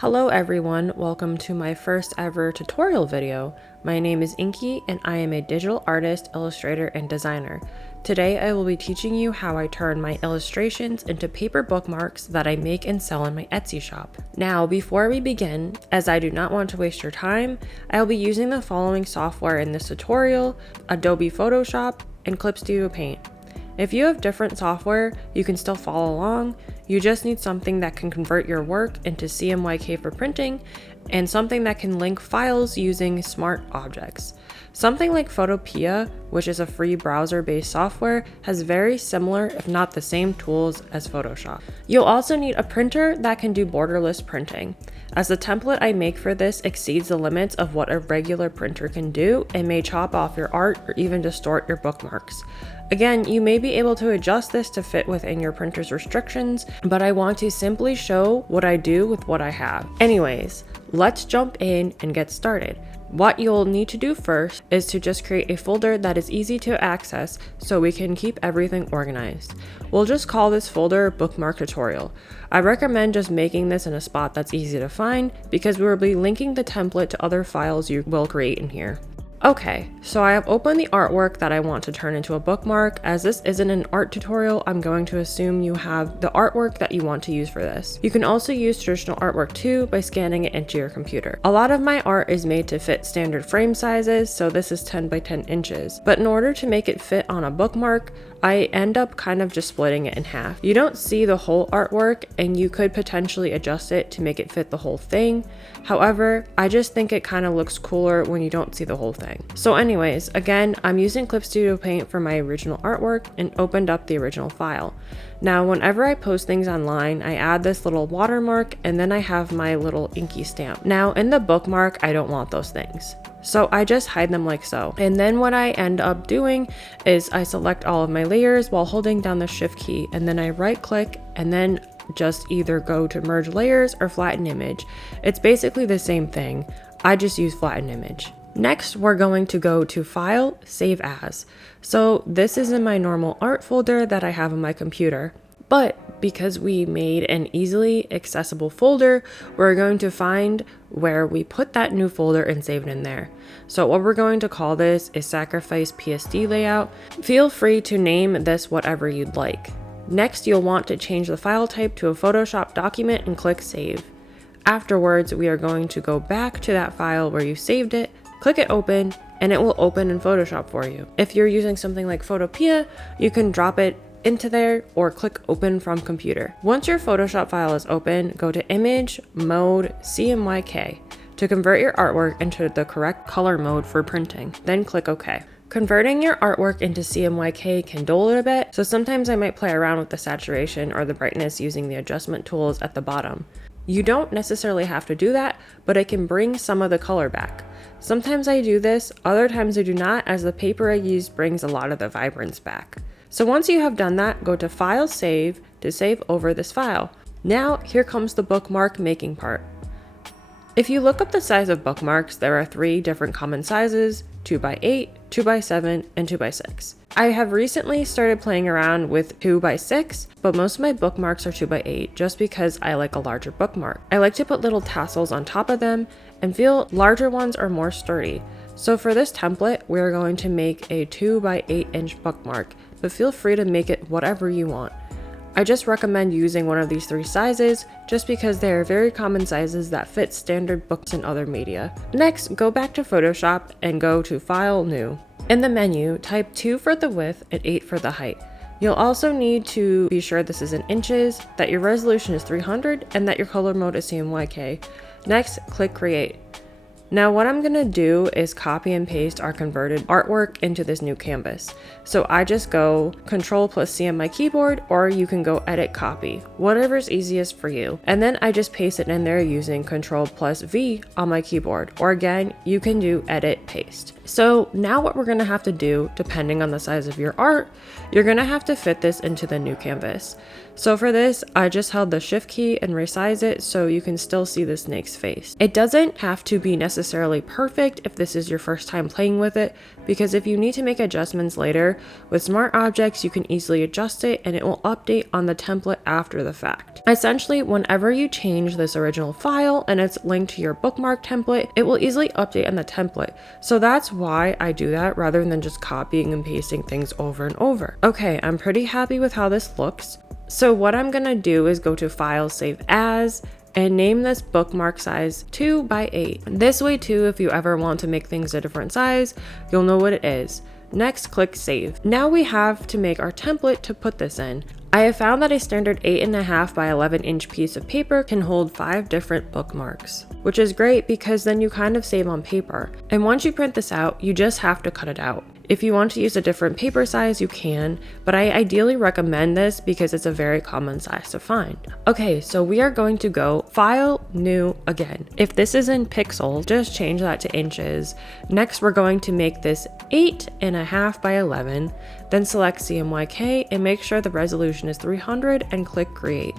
Hello everyone, welcome to my first ever tutorial video. My name is Inky and I am a digital artist, illustrator, and designer. Today I will be teaching you how I turn my illustrations into paper bookmarks that I make and sell in my Etsy shop. Now, before we begin, as I do not want to waste your time, I will be using the following software in this tutorial: Adobe Photoshop and Clip Studio Paint. If you have different software, you can still follow along. You just need something that can convert your work into CMYK for printing and something that can link files using smart objects. Something like Photopea, which is a free browser-based software, has very similar, if not the same tools as Photoshop. You'll also need a printer that can do borderless printing, as the template I make for this exceeds the limits of what a regular printer can do and may chop off your art or even distort your bookmarks. Again, you may be able to adjust this to fit within your printer's restrictions, but I want to simply show what I do with what I have. Anyways, let's jump in and get started. What you'll need to do first is to just create a folder that is easy to access so we can keep everything organized. We'll just call this folder Bookmark Tutorial. I recommend just making this in a spot that's easy to find because we will be linking the template to other files you will create in here. Okay, so I have opened the artwork that I want to turn into a bookmark. As this isn't an art tutorial, I'm going to assume you have the artwork that you want to use for this. You can also use traditional artwork too by scanning it into your computer. A lot of my art is made to fit standard frame sizes, so this is 10 by 10 inches. But in order to make it fit on a bookmark, I end up kind of just splitting it in half. You don't see the whole artwork and you could potentially adjust it to make it fit the whole thing. However, I just think it kind of looks cooler when you don't see the whole thing. So anyways, again, I'm using Clip Studio Paint for my original artwork and opened up the original file. Now, whenever I post things online, I add this little watermark and then I have my little inky stamp. Now, in the bookmark, I don't want those things, so I just hide them like so. And then what I end up doing is I select all of my layers while holding down the shift key, and then I right click and then just either go to merge layers or flatten image. It's basically the same thing. I just use flatten image. Next, we're going to go to File, Save As. So this is in my normal art folder that I have on my computer. But because we made an easily accessible folder, we're going to find where we put that new folder and save it in there. So what we're going to call this is Sacrifice PSD Layout. Feel free to name this whatever you'd like. Next, you'll want to change the file type to a Photoshop document and click Save. Afterwards, we are going to go back to that file where you saved it, click it open, and it will open in Photoshop for you. If you're using something like Photopea, you can drop it into there or click open from computer. Once your Photoshop file is open, go to Image, Mode, CMYK to convert your artwork into the correct color mode for printing. Then click OK. Converting your artwork into CMYK can do a little bit, so sometimes I might play around with the saturation or the brightness using the adjustment tools at the bottom. You don't necessarily have to do that, but it can bring some of the color back. Sometimes I do this, other times I do not, as the paper I use brings a lot of the vibrance back. So once you have done that, go to File, Save to save over this file. Now, here comes the bookmark making part. If you look up the size of bookmarks, there are 3 different common sizes: 2x8, 2x7, and 2x6. I have recently started playing around with 2x6, but most of my bookmarks are 2x8 just because I like a larger bookmark. I like to put little tassels on top of them and feel larger ones are more sturdy. So for this template, we're going to make a 2x8 inch bookmark, but feel free to make it whatever you want. I just recommend using one of these 3 sizes just because they are very common sizes that fit standard books and other media. Next, go back to Photoshop and go to File, New. In the menu, type 2 for the width and 8 for the height. You'll also need to be sure this is in inches, that your resolution is 300, and that your color mode is CMYK. Next, click Create. Now what I'm gonna do is copy and paste our converted artwork into this new canvas. So I just go Control+C on my keyboard, or you can go Edit Copy, whatever's easiest for you. And then I just paste it in there using Control+V on my keyboard, or again, you can do Edit Paste. So now what we're gonna have to do, depending on the size of your art, you're gonna have to fit this into the new canvas. So for this, I just held the shift key and resized it so you can still see the snake's face. It doesn't have to be necessarily perfect if this is your first time playing with it, because if you need to make adjustments later, with smart objects you can easily adjust it and it will update on the template after the fact. Essentially, whenever you change this original file and it's linked to your bookmark template, it will easily update on the template. So that's why I do that rather than just copying and pasting things over and over. Okay, I'm pretty happy with how this looks. So what I'm gonna do is go to File, Save As, and name this bookmark size 2x8. This way too, if you ever want to make things a different size, you'll know what it is. Next, click Save. Now we have to make our template to put this in. I have found that a standard 8.5 by 11 inch piece of paper can hold 5 different bookmarks, which is great because then you kind of save on paper. And once you print this out, you just have to cut it out. If you want to use a different paper size, you can, but I ideally recommend this because it's a very common size to find. Okay, so we are going to go File, New again. If this is in pixels, just change that to inches. Next, we're going to make this 8.5 by 11, then select CMYK and make sure the resolution is 300 and click Create.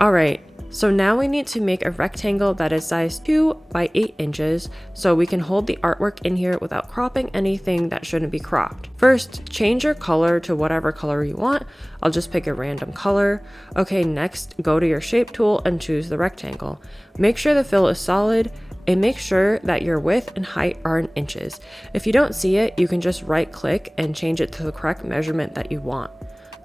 All right. So now we need to make a rectangle that is size 2 by 8 inches so we can hold the artwork in here without cropping anything that shouldn't be cropped. First, change your color to whatever color you want. I'll just pick a random color. Okay, next, go to your shape tool and choose the rectangle. Make sure the fill is solid and make sure that your width and height are in inches. If you don't see it, you can just right click and change it to the correct measurement that you want.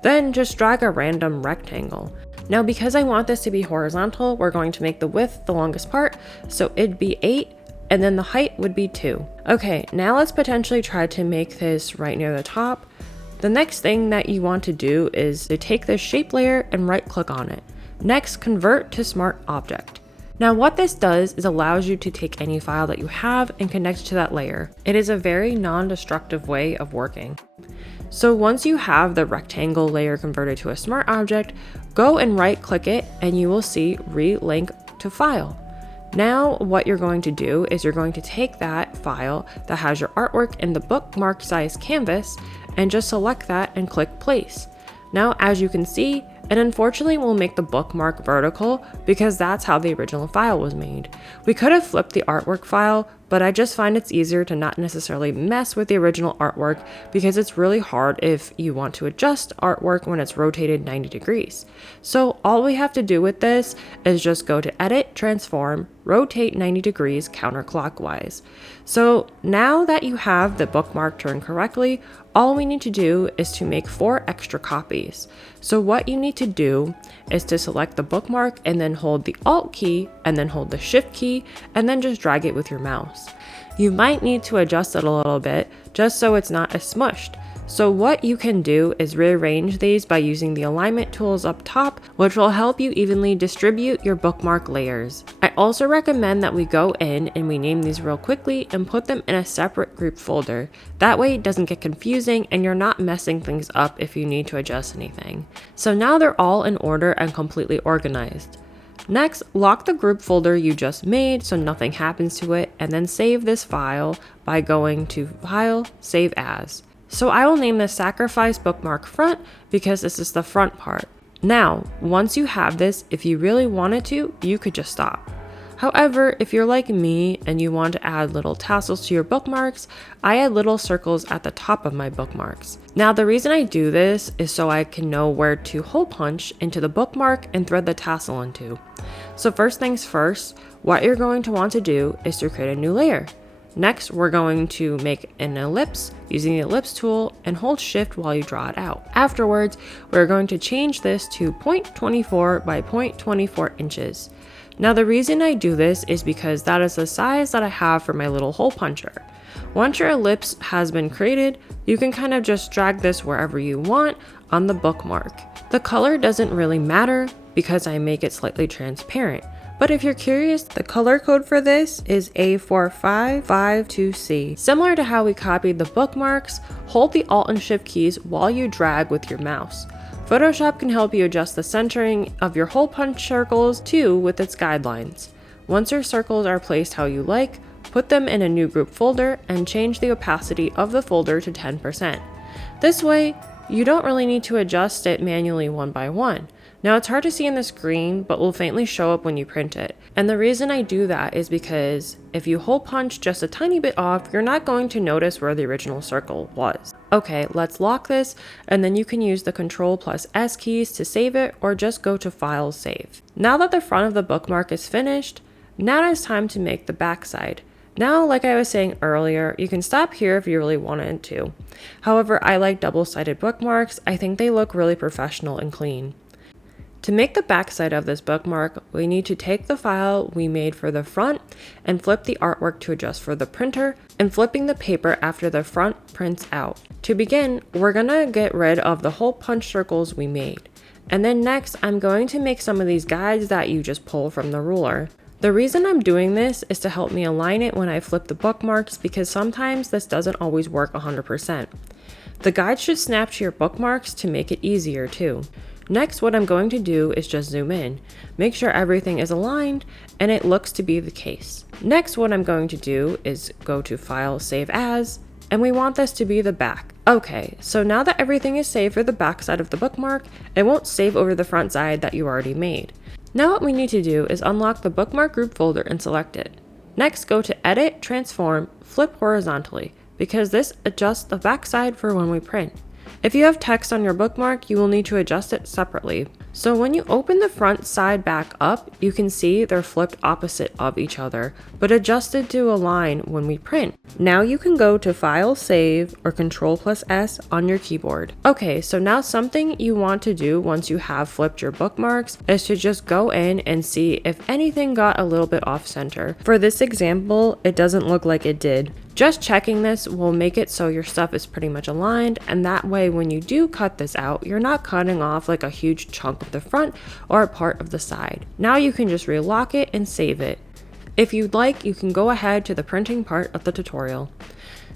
Then just drag a random rectangle. Now because I want this to be horizontal, we're going to make the width the longest part, so it'd be 8, and then the height would be 2. Okay, now let's potentially try to make this right near the top. The next thing that you want to do is to take this shape layer and right click on it. Next, convert to Smart Object. Now what this does is allows you to take any file that you have and connect to that layer. It is a very non-destructive way of working. So once you have the rectangle layer converted to a smart object, go and right click it and you will see Relink to File. Now what you're going to do is you're going to take that file that has your artwork in the bookmark size canvas and just select that and click Place. Now as you can see, it unfortunately will make the bookmark vertical because that's how the original file was made. We could have flipped the artwork file, but I just find it's easier to not necessarily mess with the original artwork because it's really hard if you want to adjust artwork when it's rotated 90 degrees. So all we have to do with this is just go to Edit, Transform, Rotate 90 degrees counterclockwise. So now that you have the bookmark turned correctly, all we need to do is to make 4 extra copies. So what you need to do is to select the bookmark and then hold the Alt key and then hold the Shift key and then just drag it with your mouse. You might need to adjust it a little bit just so it's not as smushed. So what you can do is rearrange these by using the alignment tools up top, which will help you evenly distribute your bookmark layers. I also recommend that we go in and we name these real quickly and put them in a separate group folder. That way it doesn't get confusing and you're not messing things up if you need to adjust anything. So now they're all in order and completely organized. Next, lock the group folder you just made so nothing happens to it, and then save this file by going to File, Save As. So I will name this Sacrifice Bookmark Front because this is the front part. Now, once you have this, if you really wanted to, you could just stop. However, if you're like me and you want to add little tassels to your bookmarks, I add little circles at the top of my bookmarks. Now, the reason I do this is so I can know where to hole punch into the bookmark and thread the tassel into. So first things first, what you're going to want to do is to create a new layer. Next, we're going to make an ellipse using the ellipse tool and hold shift while you draw it out. Afterwards, we're going to change this to 0.24 by 0.24 inches. Now the reason I do this is because that is the size that I have for my little hole puncher. Once your ellipse has been created, you can kind of just drag this wherever you want on the bookmark. The color doesn't really matter because I make it slightly transparent. But if you're curious, the color code for this is A4552C. Similar to how we copied the bookmarks, hold the Alt and Shift keys while you drag with your mouse. Photoshop can help you adjust the centering of your hole punch circles too with its guidelines. Once your circles are placed how you like, put them in a new group folder and change the opacity of the folder to 10%. This way, you don't really need to adjust it manually one by one. Now it's hard to see in the screen, but will faintly show up when you print it. And the reason I do that is because if you hole punch just a tiny bit off, you're not going to notice where the original circle was. Okay, let's lock this, and then you can use the Ctrl+S keys to save it, or just go to File, Save. Now that the front of the bookmark is finished, now it's time to make the back side. Now, like I was saying earlier, you can stop here if you really wanted to. However, I like double-sided bookmarks. I think they look really professional and clean. To make the back side of this bookmark, we need to take the file we made for the front and flip the artwork to adjust for the printer, and flipping the paper after the front prints out. To begin, we're gonna get rid of the hole punch circles we made. And then next, I'm going to make some of these guides that you just pull from the ruler. The reason I'm doing this is to help me align it when I flip the bookmarks, because sometimes this doesn't always work 100%. The guide should snap to your bookmarks to make it easier too. Next, what I'm going to do is just zoom in, make sure everything is aligned, and it looks to be the case. Next, what I'm going to do is go to File, Save As, and we want this to be the back. Okay, so now that everything is saved for the back side of the bookmark, it won't save over the front side that you already made. Now what we need to do is unlock the bookmark group folder and select it. Next, go to Edit, Transform, Flip Horizontally, because this adjusts the back side for when we print. If you have text on your bookmark, you will need to adjust it separately. So when you open the front side back up, you can see they're flipped opposite of each other, but adjusted to align when we print. Now you can go to File, Save, or Ctrl+S on your keyboard. Okay, so now something you want to do once you have flipped your bookmarks is to just go in and see if anything got a little bit off center. For this example, it doesn't look like it did. Just checking this will make it so your stuff is pretty much aligned, and that way when you do cut this out, you're not cutting off like a huge chunk of the front or a part of the side. Now you can just relock it and save it. If you'd like, you can go ahead to the printing part of the tutorial.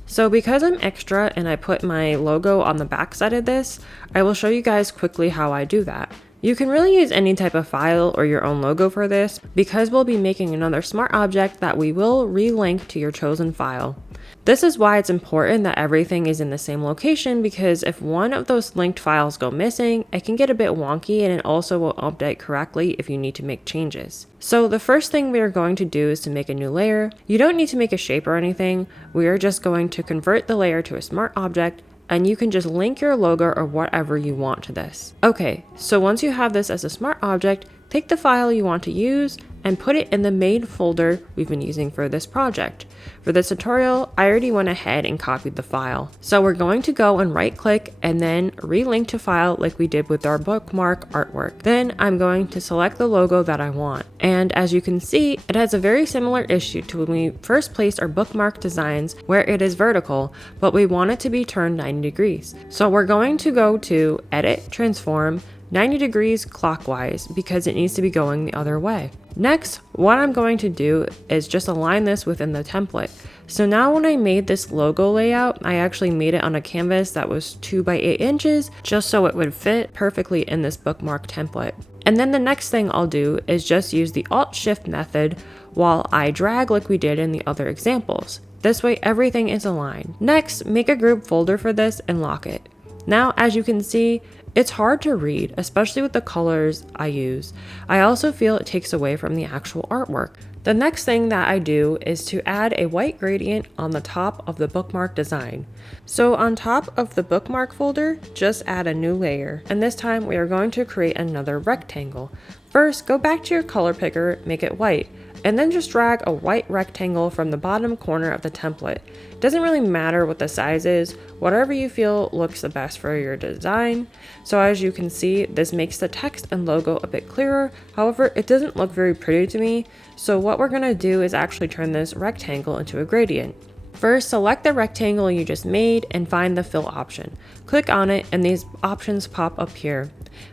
So because I'm extra and I put my logo on the back side of this, I will show you guys quickly how I do that. You can really use any type of file or your own logo for this, because we'll be making another smart object that we will relink to your chosen file. This is why it's important that everything is in the same location, because if one of those linked files go missing, it can get a bit wonky, and it also will update correctly if you need to make changes. So the first thing we are going to do is to make a new layer. You don't need to make a shape or anything. We are just going to convert the layer to a smart object, and you can just link your logo or whatever you want to this. Okay, so once you have this as a smart object, take the file you want to use and put it in the made folder we've been using for this project. For this tutorial, I already went ahead and copied the file. So we're going to go and right click and then relink to file like we did with our bookmark artwork. Then I'm going to select the logo that I want. And as you can see, it has a very similar issue to when we first placed our bookmark designs, where it is vertical, but we want it to be turned 90 degrees. So we're going to go to Edit, Transform, 90 degrees clockwise, because it needs to be going the other way. Next, what I'm going to do is just align this within the template. So now when I made this logo layout, I actually made it on a canvas that was 2 by 8 inches, just so it would fit perfectly in this bookmark template. And then the next thing I'll do is just use the Alt-Shift method while I drag like we did in the other examples. This way everything is aligned. Next, make a group folder for this and lock it. Now, as you can see, it's hard to read, especially with the colors I use. I also feel it takes away from the actual artwork. The next thing that I do is to add a white gradient on the top of the bookmark design. So on top of the bookmark folder, just add a new layer. And this time we are going to create another rectangle. First, go back to your color picker, make it white, and then just drag a white rectangle from the bottom corner of the template. It doesn't really matter what the size is, whatever you feel looks the best for your design. So as you can see, this makes the text and logo a bit clearer. However, it doesn't look very pretty to me. So what we're gonna do is actually turn this rectangle into a gradient. First, select the rectangle you just made and find the fill option. Click on it and these options pop up here.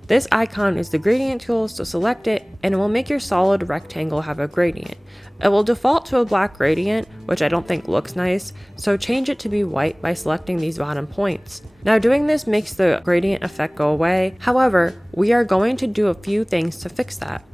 This icon is the gradient tool, so select it and it will make your solid rectangle have a gradient. It will default to a black gradient, which I don't think looks nice, so change it to be white by selecting these bottom points. Now doing this makes the gradient effect go away. However, we are going to do a few things to fix that.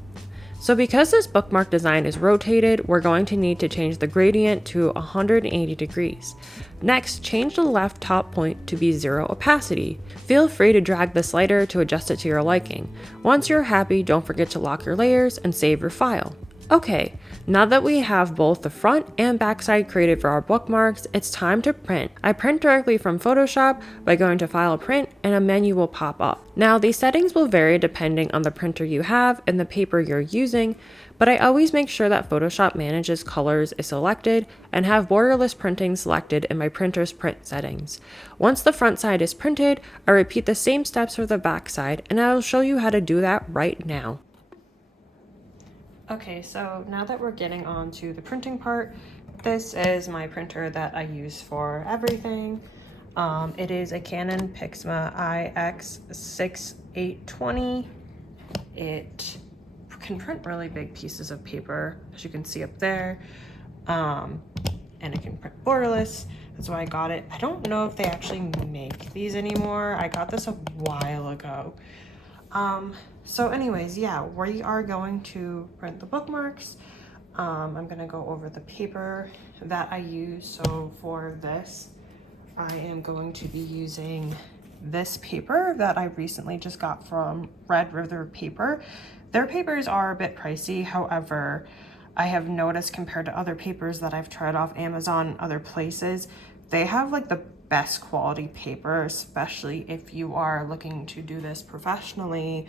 So because this bookmark design is rotated, we're going to need to change the gradient to 180 degrees. Next, change the left top point to be 0 opacity. Feel free to drag the slider to adjust it to your liking. Once you're happy, don't forget to lock your layers and save your file. Okay, now that we have both the front and back side created for our bookmarks, it's time to print. I print directly from Photoshop by going to File, Print, and a menu will pop up. Now, these settings will vary depending on the printer you have and the paper you're using, but I always make sure that Photoshop Manages Colors is selected and have borderless printing selected in my printer's print settings. Once the front side is printed, I repeat the same steps for the back side, and I'll show you how to do that right now. Okay, so now that we're getting on to the printing part, this is my printer that I use for everything. It is a Canon Pixma IX6820. It can print really big pieces of paper, as you can see up there, and it can print borderless. That's why I got it. I don't know if they actually make these anymore. I got this a while ago. So anyways, yeah, we are going to print the bookmarks. I'm gonna go over the paper that I use. So for this, I am going to be using this paper that I recently just got from Red River Paper. Their papers are a bit pricey. However, I have noticed compared to other papers that I've tried off Amazon and other places, they have like the best quality paper, especially if you are looking to do this professionally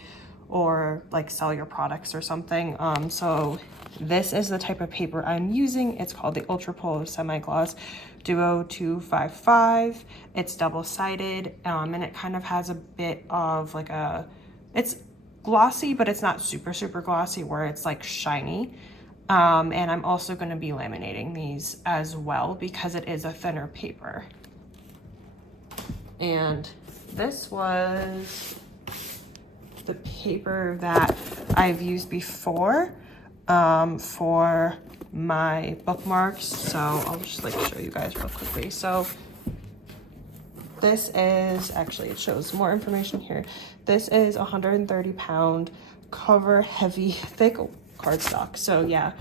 or like sell your products or something. So this is the type of paper I'm using. It's called the Ultra Pro Semi-Gloss Duo 255. It's double-sided, and it kind of has a bit of like it's glossy, but it's not super glossy where it's like shiny. And I'm also going to be laminating these as well because it is a thinner paper. And this was the paper that I've used before for my bookmarks. So I'll just like show you guys real quickly. So this is, actually it shows more information here. This is 130-pound cover heavy thick cardstock. So yeah,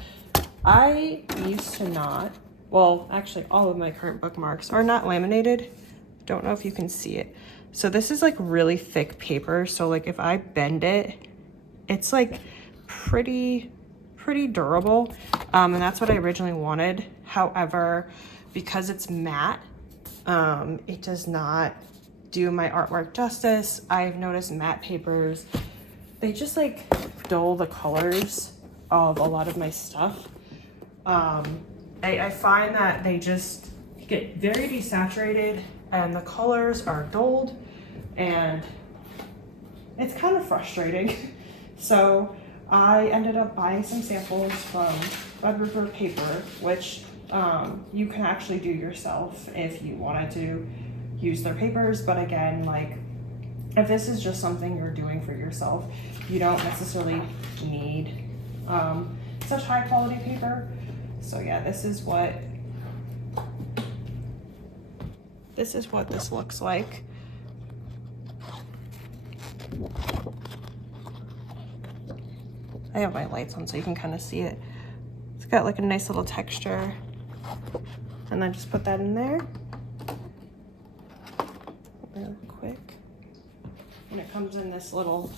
I used to not, well, actually all of my current bookmarks are not laminated. Don't know if you can see it. So this is like really thick paper. So like if I bend it, it's like pretty durable. And that's what I originally wanted. However, because it's matte, it does not do my artwork justice. I've noticed matte papers, they just like dull the colors of a lot of my stuff. I find that they just get very desaturated and the colors are dulled, and it's kind of frustrating. So I ended up buying some samples from Red River Paper, which you can actually do yourself if you wanted to use their papers. But again, like if this is just something you're doing for yourself, you don't necessarily need such high quality paper. So yeah, this is what this looks like. I have my lights on so you can kind of see it. It's got like a nice little texture. And then just put that in there real quick. And it comes in this little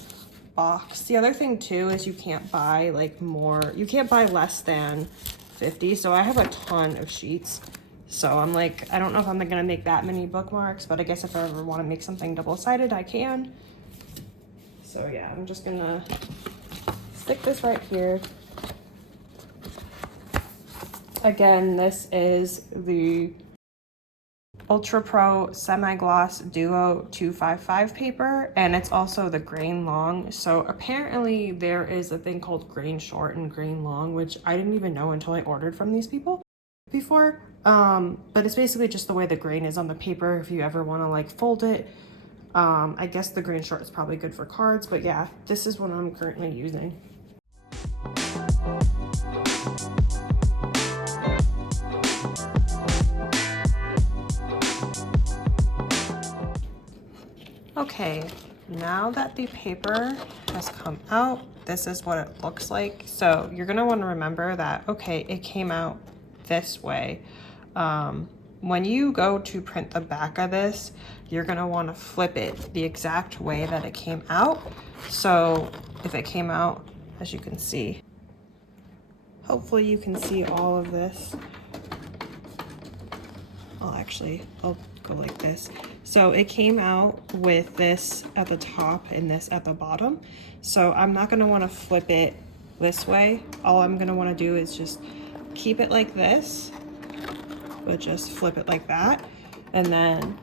box. The other thing too is you can't buy like more, you can't buy less than 50. So I have a ton of sheets. So I'm like, I don't know if I'm gonna make that many bookmarks, but I guess if I ever want to make something double-sided, I can. So yeah, I'm just gonna stick this right here. Again, this is the Ultra Pro Semi-Gloss Duo 255 paper, and it's also the grain long. So apparently there is a thing called grain short and grain long, which I didn't even know until I ordered from these people before. But it's basically just the way the grain is on the paper if you ever want to like fold it. I guess the grain short is probably good for cards, but yeah, this is what I'm currently using. Okay, now that the paper has come out, this is what it looks like. So you're gonna want to remember that, okay, it came out this way. When you go to print the back of this, you're gonna want to flip it the exact way that it came out. So if it came out, as you can see, hopefully you can see all of this. I'll go like this. So it came out with this at the top and this at the bottom. So I'm not gonna wanna flip it this way. All I'm gonna wanna do is just keep it like this, but just flip it like that, and then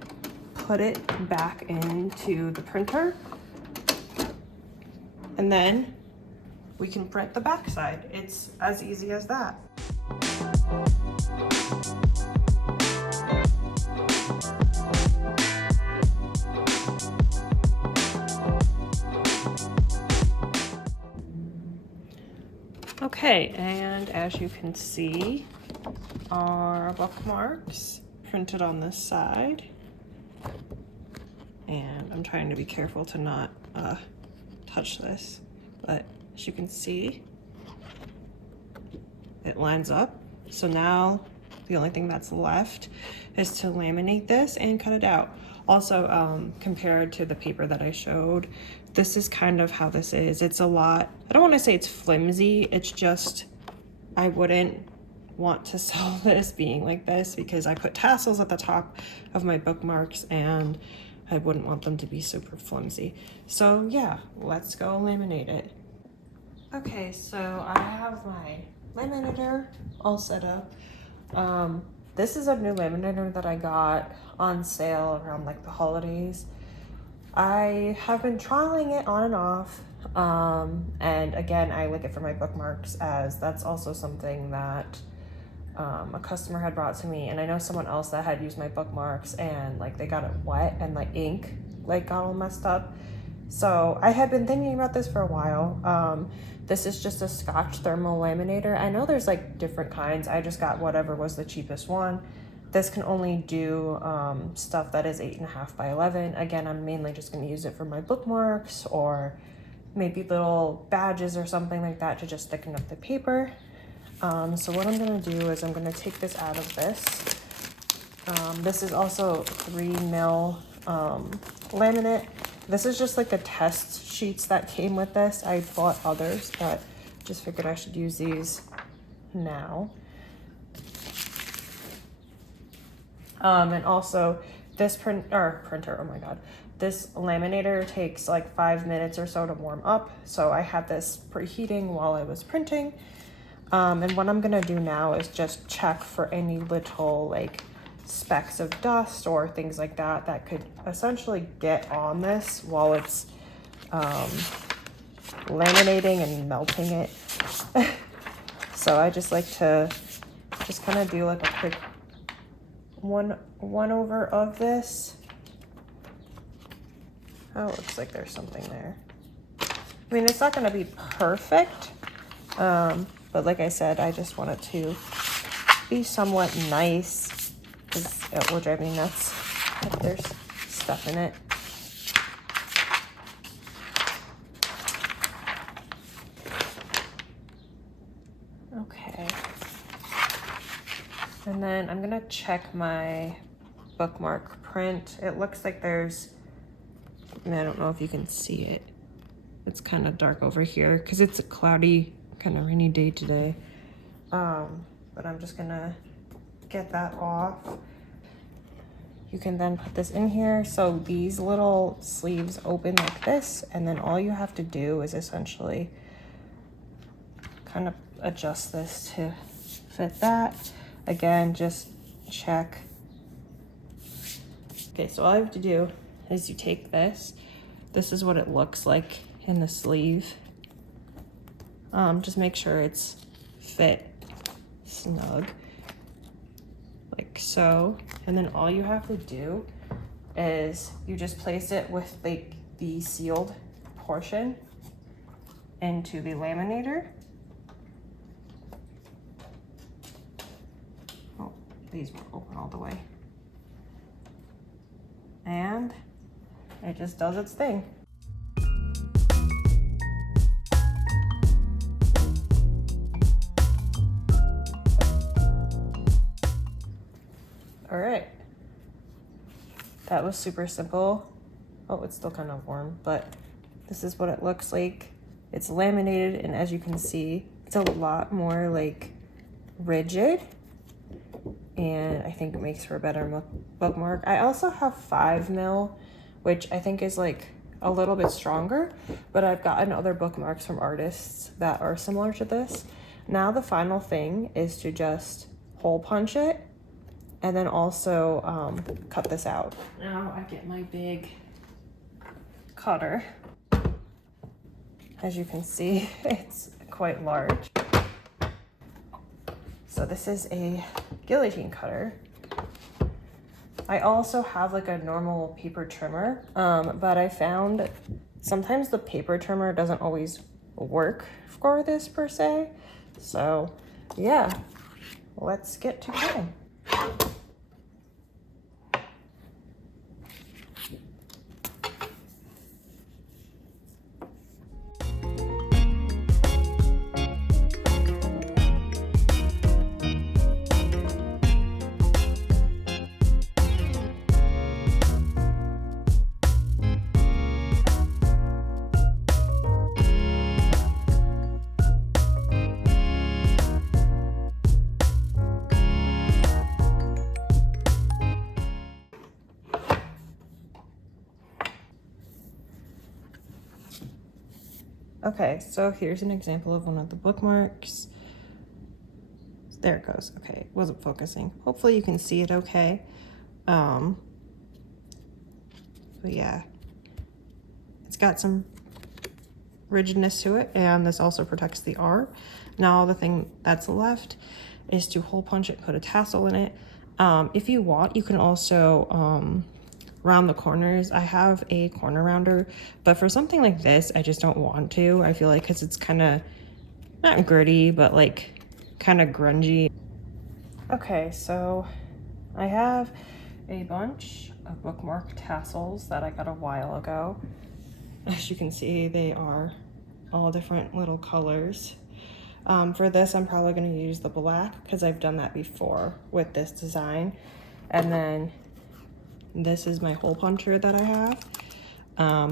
put it back into the printer. And then we can print the back side. It's as easy as that. Okay, and as you can see, our bookmarks printed on this side. And I'm trying to be careful to not touch this, but as you can see, it lines up. So now the only thing that's left is to laminate this and cut it out. Also, compared to the paper that I showed, this is kind of how this is. It's a lot, I don't want to say it's flimsy, it's just, I wouldn't want to sell this being like this because I put tassels at the top of my bookmarks and I wouldn't want them to be super flimsy. So yeah, let's go laminate it. Okay, so I have my laminator all set up. This is a new laminator that I got on sale around like the holidays. I have been trialing it on and off. And again, I like it for my bookmarks, as that's also something that a customer had brought to me, and I know someone else that had used my bookmarks and like they got it wet and like ink like got all messed up. So I had been thinking about this for a while. This is just a Scotch thermal laminator. I know there's like different kinds. I just got whatever was the cheapest one. This can only do stuff that is 8.5 by 11. Again, I'm mainly just going to use it for my bookmarks or maybe little badges or something like that to just thicken up the paper. So what I'm going to do is I'm going to take this out of this. This is also 3mm laminate. This is just like the test sheets that came with this. I bought others, but just figured I should use these now. And also this printer, oh my God, this laminator takes like 5 minutes or so to warm up. So I had this preheating while I was printing. And what I'm gonna do now is just check for any little like specks of dust or things like that that could essentially get on this while it's laminating and melting it. So I just like to just kind of do like a quick one over of this. Oh, it looks like there's something there. I mean, it's not going to be perfect, but like I said, I just want it to be somewhat nice because it will drive me nuts if there's stuff in it. Okay. And then I'm gonna check my bookmark print. It looks like there's, I don't know if you can see it. It's kind of dark over here because it's a cloudy, kind of rainy day today. But I'm just gonna get that off. You can then put this in here. So these little sleeves open like this, and then all you have to do is essentially kind of adjust this to fit that. Again, just check. Okay, so all I have to do is you take this. This is what it looks like in the sleeve. Just make sure it's fit snug, like so. And then all you have to do is you just place it with like the sealed portion into the laminator. Oh, these won't open all the way. And it just does its thing. All right. That was super simple. Oh, it's still kind of warm, but this is what it looks like. It's laminated, and as you can see, it's a lot more like rigid, and I think it makes for a better bookmark. I also have 5mm, which I think is like a little bit stronger, but I've gotten other bookmarks from artists that are similar to this. Now the final thing is to just hole punch it and then also cut this out. Now I get my big cutter. As you can see, it's quite large. So this is a guillotine cutter. I also have like a normal paper trimmer, but I found sometimes the paper trimmer doesn't always work for this per se. So yeah, let's get to cutting. Okay, so here's an example of one of the bookmarks. There it goes. Okay, it wasn't focusing. Hopefully you can see it okay. But yeah, it's got some rigidness to it, and this also protects the R. Now the thing that's left is to hole punch it, put a tassel in it. If you want, you can also round the corners. I have a corner rounder, but for something like this, I just don't want to. I feel like because it's kind of not gritty, but like kind of grungy. Okay, so I have a bunch of bookmark tassels that I got a while ago. As you can see, they are all different little colors. For this, I'm probably going to use the black because I've done that before with this design. And then this is my hole puncher that I have.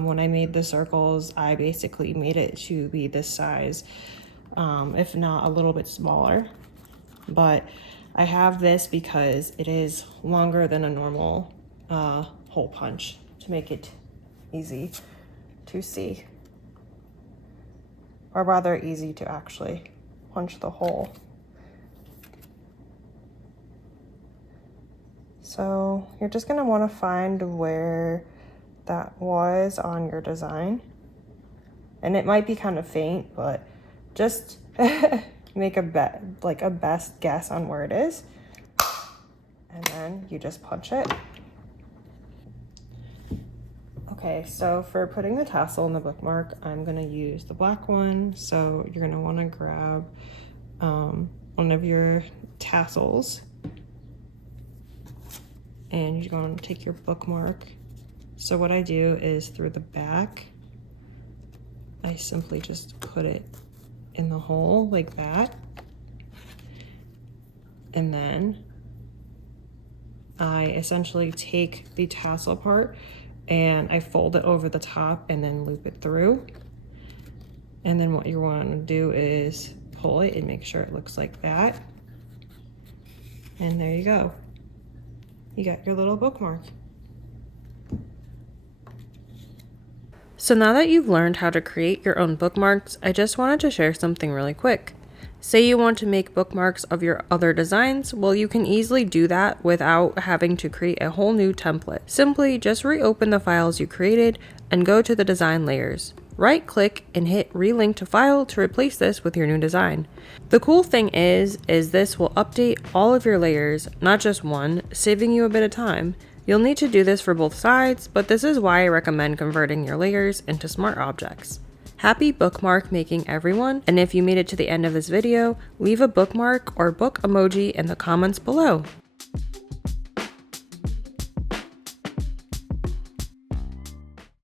When I made the circles, I basically made it to be this size, if not a little bit smaller. But I have this because it is longer than a normal hole punch to make it easy to see. Or rather easy to actually punch the hole. So you're just gonna wanna find where that was on your design. And it might be kind of faint, but just make a best guess on where it is. And then you just punch it. Okay, so for putting the tassel in the bookmark, I'm gonna use the black one. So you're gonna wanna grab one of your tassels, and you're going to take your bookmark. So what I do is through the back, I simply just put it in the hole like that. And then I essentially take the tassel part and I fold it over the top and then loop it through. And then what you want to do is pull it and make sure it looks like that. And there you go. You got your little bookmark. So now that you've learned how to create your own bookmarks, I just wanted to share something really quick. Say you want to make bookmarks of your other designs, well, you can easily do that without having to create a whole new template. Simply just reopen the files you created and go to the design layers. Right-click and hit relink to file to replace this with your new design. The cool thing is this will update all of your layers, not just one, saving you a bit of time. You'll need to do this for both sides, but this is why I recommend converting your layers into smart objects. Happy bookmark making, everyone, and if you made it to the end of this video, leave a bookmark or book emoji in the comments below.